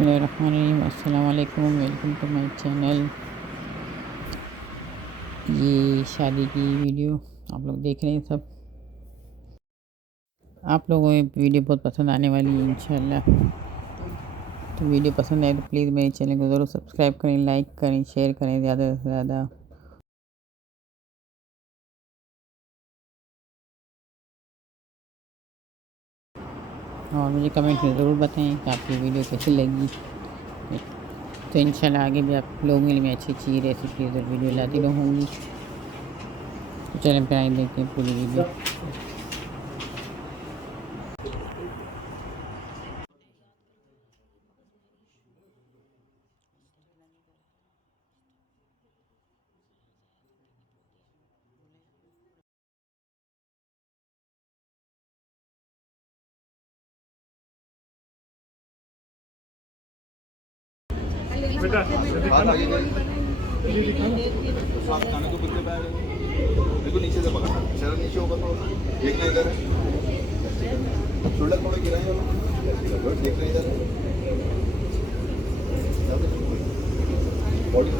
बिस्मिल्लाहिर्रहमानिर्रहीम। अस्सलाम वालेकुम, वेलकम टू माय चैनल। ये शादी की वीडियो आप लोग देख रहे हैं सब। आप लोगों को वीडियो बहुत पसंद आने वाली है इंशाल्लाह। तो वीडियो पसंद आए तो प्लीज़ मेरे चैनल को ज़रूर सब्सक्राइब करें, लाइक करें, शेयर करें ज़्यादा से ज़्यादा। और मुझे कमेंट में ज़रूर बताएं कि आपकी वीडियो कैसी लगी। तो इंशाल्लाह आगे भी आप लोगों के लिए मैं अच्छी अच्छी रेसिपीज़ और वीडियो लाती रहूँगी। तो चलें फिर आइए देखते हैं पूरी वीडियो। खाने को बिल्कुल बिल्कुल नीचे से पकड़ना, शर्म नीचे होगा थोड़ा, देखना इधर है, शोल्डर थोड़ा गिराएंगे, देखना इधर है, बॉडी